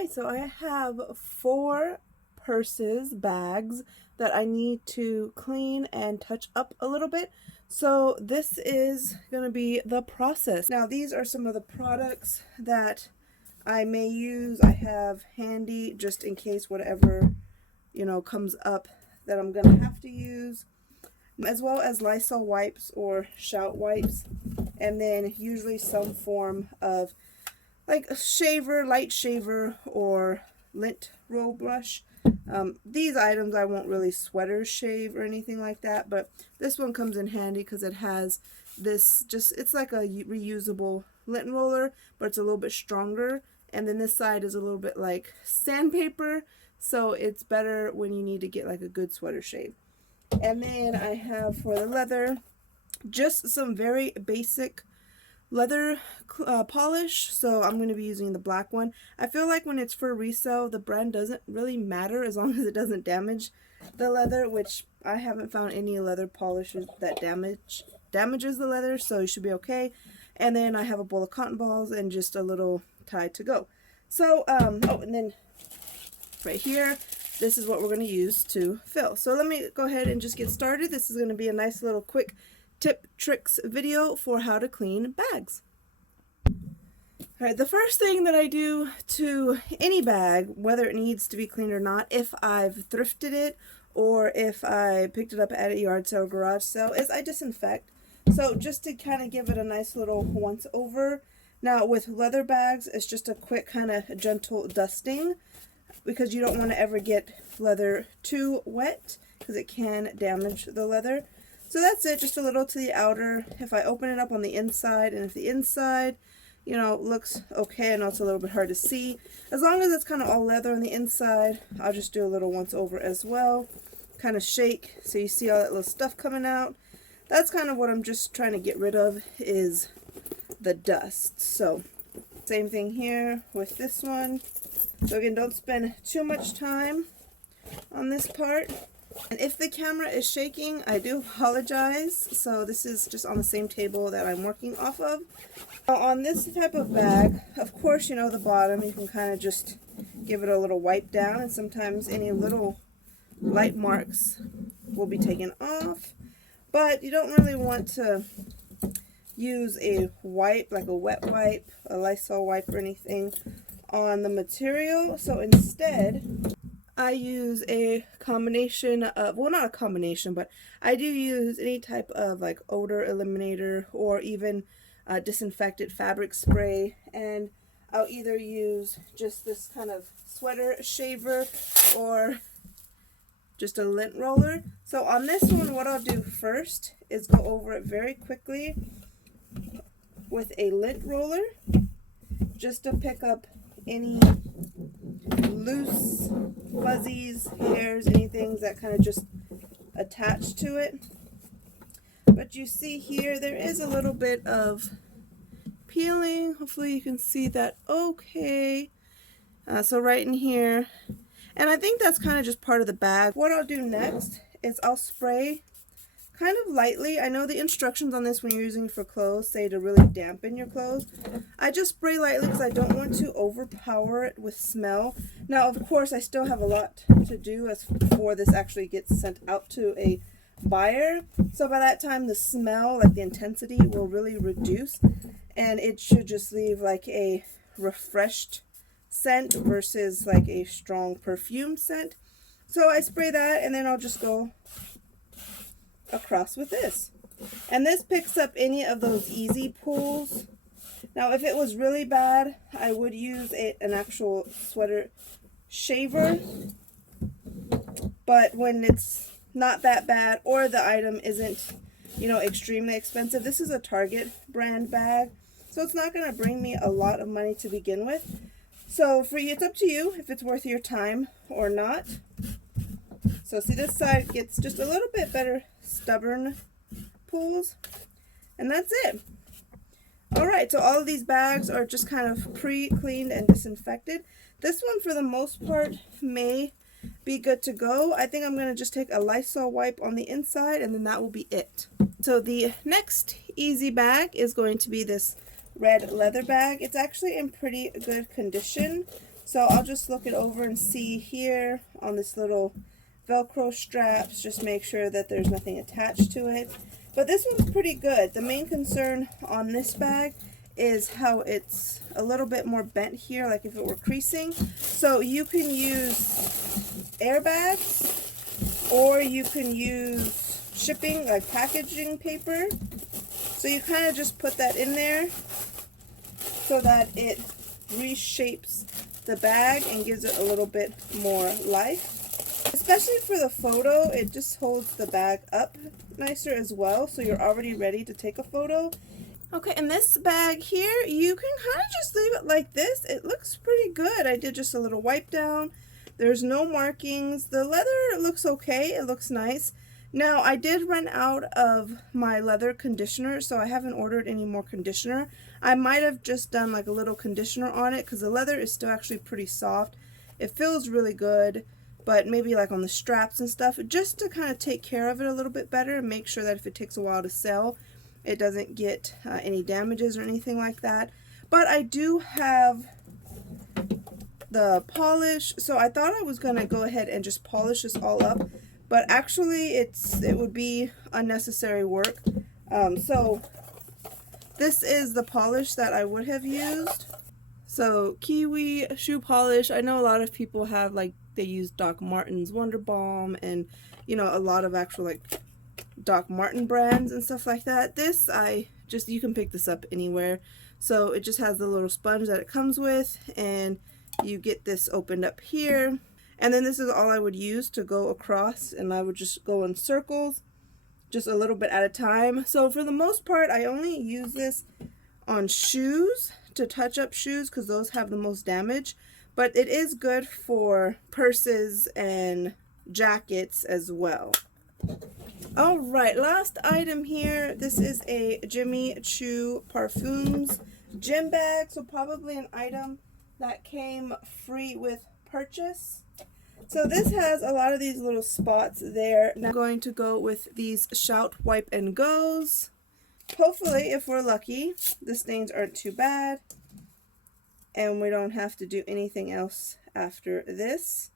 Alright, so I have 4 purses, bags, that I need to clean and touch up a little bit. So this is going to be the process. Now these are some of the products that I may use. I have handy just in case whatever, comes up that I'm going to have to use. As well as Lysol wipes or shout wipes. And then usually some form of like a shaver, light shaver, or lint roll brush. These items I won't really sweater shave or anything like that, but this one comes in handy because it has this, it's like a reusable lint roller, but it's a little bit stronger. And then this side is a little bit like sandpaper, so it's better when you need to get like a good sweater shave. And then I have for the leather, just some very basic leather polish. So I'm going to be using the black one. I feel like when it's for resale, the brand doesn't really matter as long as it doesn't damage the leather, which I haven't found any leather polishes that damages the leather, so you should be okay. And then I have a bowl of cotton balls and just a little tie to go. So oh, and then right here, this is what we're going to use to fill. So let me go ahead and just get started. This is going to be a nice little quick tip tricks video for how to clean bags. Alright, the first thing that I do to any bag, whether it needs to be cleaned or not, if I've thrifted it or if I picked it up at a yard sale or garage sale, is I disinfect. So just to kind of give it a nice little once over. Now with leather bags, it's just a quick kind of gentle dusting because you don't want to ever get leather too wet because it can damage the leather. So that's it, just a little to the outer. If I open it up on the inside, and if the inside, looks okay, I know it's a little bit hard to see. As long as it's kind of all leather on the inside, I'll just do a little once over as well. Kind of shake so you see all that little stuff coming out. That's kind of what I'm just trying to get rid of, is the dust. So same thing here with this one. So again, don't spend too much time on this part. And if the camera is shaking, I do apologize. So this is just on the same table that I'm working off of. Now on this type of bag, of course, the bottom, you can kind of just give it a little wipe down, and sometimes any little light marks will be taken off. But you don't really want to use a wipe, like a wet wipe, a Lysol wipe or anything on the material. So instead, I use a combination of, well, not a combination, but I do use any type of like odor eliminator or even disinfectant fabric spray, and I'll either use just this kind of sweater shaver or just a lint roller. So on this one, what I'll do first is go over it very quickly with a lint roller just to pick up any loose fuzzies, hairs, anything that kind of just attach to it. But you see here, there is a little bit of peeling. Hopefully you can see that okay. So right in here, and I think that's kind of just part of the bag. What I'll do next is I'll spray kind of lightly. I know the instructions on this when you're using for clothes say to really dampen your clothes. I just spray lightly because I don't want to overpower it with smell. Now, of course, I still have a lot to do as before this actually gets sent out to a buyer. So by that time, the smell, like the intensity, will really reduce, and it should just leave like a refreshed scent versus like a strong perfume scent. So I spray that, and then I'll just go across with this, and this picks up any of those easy pulls. Now if it was really bad, I would use an actual sweater shaver, but when it's not that bad or the item isn't extremely expensive, this is a Target brand bag, so it's not going to bring me a lot of money to begin with. So for you, it's up to you if it's worth your time or not. So see, this side gets just a little bit better stubborn pulls, and that's it. Alright, so all of these bags are just kind of pre-cleaned and disinfected. This one, for the most part, may be good to go. I think I'm going to just take a Lysol wipe on the inside, and then that will be it. So the next easy bag is going to be this red leather bag. It's actually in pretty good condition. So I'll just look it over and see here on this little Velcro straps, just make sure that there's nothing attached to it. But this one's pretty good. The main concern on this bag is how it's a little bit more bent here, like if it were creasing. So you can use airbags, or you can use shipping, like packaging paper. So you kind of just put that in there so that it reshapes the bag and gives it a little bit more life. Especially for the photo, it just holds the bag up nicer as well, so you're already ready to take a photo. Okay, and this bag here, you can kind of just leave it like this. It looks pretty good. I did just a little wipe down. There's no markings. The leather looks okay. It looks nice. Now, I did run out of my leather conditioner, so I haven't ordered any more conditioner. I might have just done like a little conditioner on it because the leather is still actually pretty soft. It feels really good, but maybe like on the straps and stuff, just to kind of take care of it a little bit better and make sure that if it takes a while to sell, it doesn't get any damages or anything like that. But I do have the polish, so I thought I was going to go ahead and just polish this all up. But actually, it would be unnecessary work. So this is the polish that I would have used. So Kiwi shoe polish. I know a lot of people have, like, they use Doc Martens Wonder Balm and, you know, a lot of actual like Doc Marten brands and stuff like that. This, you can pick this up anywhere. So it just has the little sponge that it comes with, and you get this opened up here. And then this is all I would use to go across, and I would just go in circles, just a little bit at a time. So for the most part, I only use this on shoes, to touch up shoes, because those have the most damage. But it is good for purses and jackets as well. Alright, last item here. This is a Jimmy Choo Parfums gym bag. So probably an item that came free with purchase. So this has a lot of these little spots there. Now I'm going to go with these Shout Wipe and Goes. Hopefully, if we're lucky, the stains aren't too bad and we don't have to do anything else after this.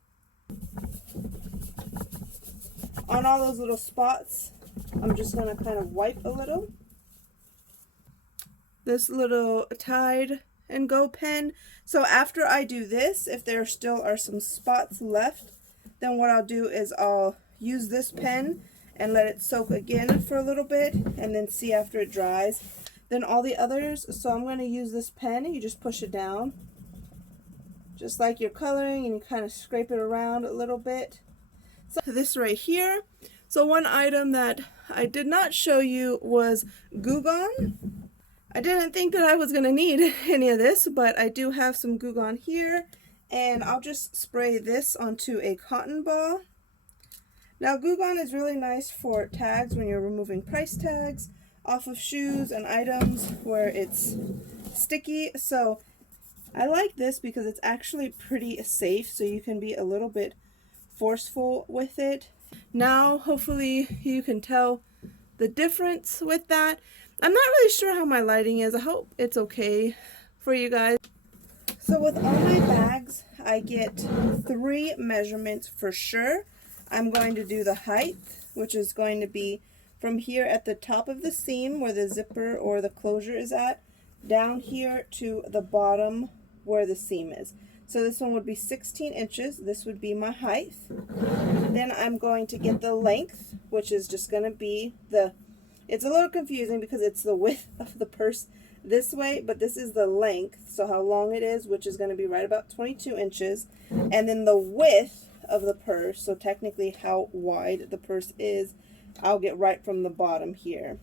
On all those little spots, I'm just going to kind of wipe a little. This little Tide and Go pen. So after I do this, if there still are some spots left, then what I'll do is I'll use this pen and let it soak again for a little bit, and then see after it dries. Then all the others, so I'm going to use this pen, you just push it down, just like you're coloring, and you kind of scrape it around a little bit. So this right here. So one item that I did not show you was Goo Gone. I didn't think that I was going to need any of this, but I do have some Goo Gone here, and I'll just spray this onto a cotton ball. Now Goo Gone is really nice for tags when you're removing price tags off of shoes and items where it's sticky. So I like this because it's actually pretty safe, so you can be a little bit forceful with it. Now hopefully you can tell the difference with that. I'm not really sure how my lighting is. I hope it's okay for you guys. So with all my bags, I get 3 measurements for sure. I'm going to do the height, which is going to be from here at the top of the seam where the zipper or the closure is at, down here to the bottom where the seam is. So this one would be 16 inches. This would be my height. Then I'm going to get the length, which is just going to be it's a little confusing because it's the width of the purse this way, but this is the length, so how long it is, which is going to be right about 22 inches. And then the width of the purse, so technically how wide the purse is, I'll get right from the bottom here.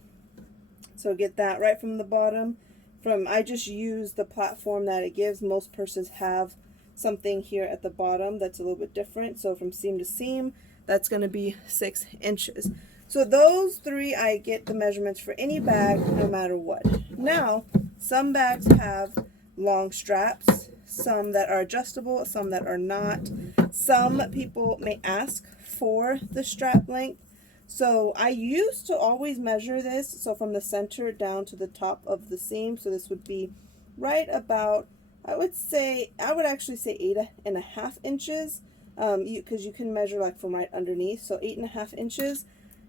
So get that right from the bottom. I just use the platform that it gives. Most purses have something here at the bottom that's a little bit different. So from seam to seam, that's going to be 6 inches. So those 3, I get the measurements for any bag, no matter what. Now, some bags have long straps, some that are adjustable, some that are not. Some people may ask for the strap length. So I used to always measure this, so from the center down to the top of the seam. So this would be right about I would actually say 8.5 inches, because you can measure like from right underneath, so 8.5 inches.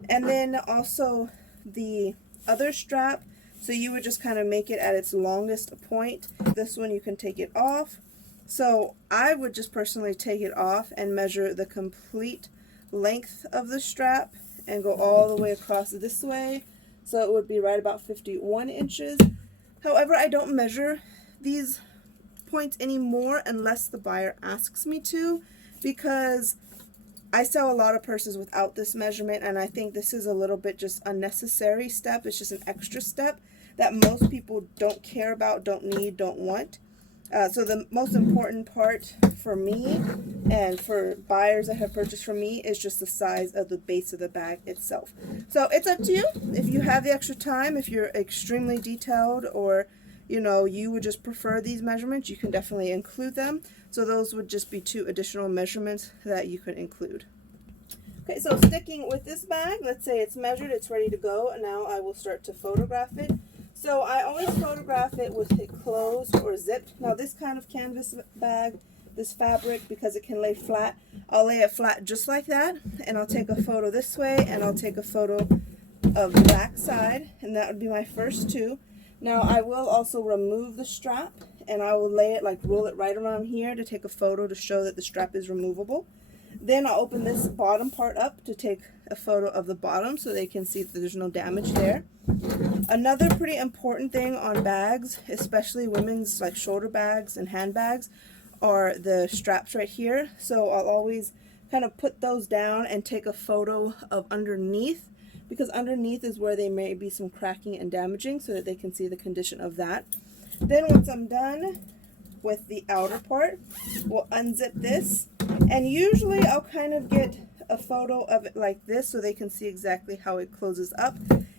And then also the other strap, so you would just kind of make it at its longest point. This one you can take it off. So I would just personally take it off and measure the complete length of the strap and go all the way across this way. So it would be right about 51 inches. However, I don't measure these points anymore unless the buyer asks me to, because I sell a lot of purses without this measurement, and I think this is a little bit just unnecessary step. It's just an extra step that most people don't care about, don't need, don't want. So the most important part for me and for buyers that have purchased from me is just the size of the base of the bag itself. So it's up to you. If you have the extra time, if you're extremely detailed, or you would just prefer these measurements, you can definitely include them. So those would just be 2 additional measurements that you could include. Okay, so sticking with this bag, let's say it's measured, it's ready to go, and now I will start to photograph it. So I always photograph it with it closed or zipped. Now this kind of canvas bag, this fabric, because it can lay flat, I'll lay it flat just like that, and I'll take a photo this way, and I'll take a photo of the back side, and that would be my first 2. Now I will also remove the strap, and I will lay it, like roll it right around here to take a photo to show that the strap is removable. Then I'll open this bottom part up to take a photo of the bottom so they can see that there's no damage there. Another pretty important thing on bags, especially women's like shoulder bags and handbags, are the straps right here. So I'll always kind of put those down and take a photo of underneath, because underneath is where there may be some cracking and damaging, so that they can see the condition of that. Then once I'm done with the outer part, we'll unzip this, and usually I'll kind of get a photo of it like this so they can see exactly how it closes up,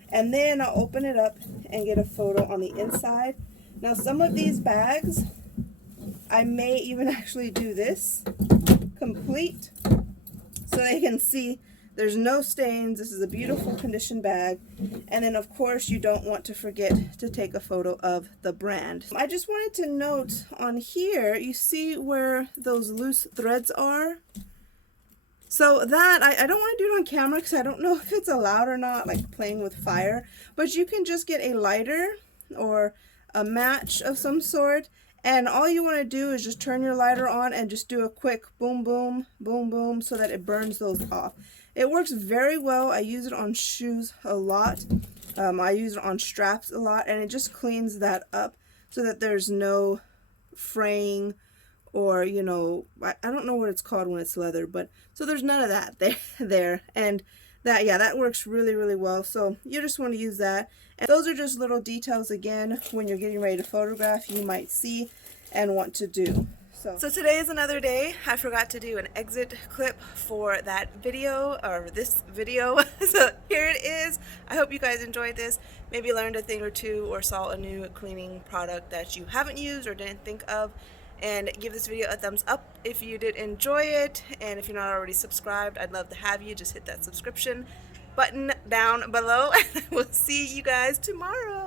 and then I'll open it up and get a photo on the inside. Now some of these bags I may even actually do this complete so they can see there's no stains. This is a beautiful condition bag. And then of course you don't want to forget to take a photo of the brand. I just wanted to note on here, you see where those loose threads are? So that, I don't want to do it on camera because I don't know if it's allowed or not, like playing with fire. But you can just get a lighter or a match of some sort, and all you want to do is just turn your lighter on and just do a quick boom, boom, boom, boom, so that it burns those off. It works very well. I use it on shoes a lot. I use it on straps a lot, and it just cleans that up so that there's no fraying, or I don't know what it's called when it's leather, but so there's none of that there. And that, yeah, that works really, really well. So you just want to use that. And those are just little details, again, when you're getting ready to photograph, you might see and want to do. So today is another day. I forgot to do an exit clip for that video, or this video. So here it is. I hope you guys enjoyed this. Maybe learned a thing or two, or saw a new cleaning product that you haven't used or didn't think of. And give this video a thumbs up if you did enjoy it. And if you're not already subscribed, I'd love to have you. Just hit that subscription button down below. We'll see you guys tomorrow.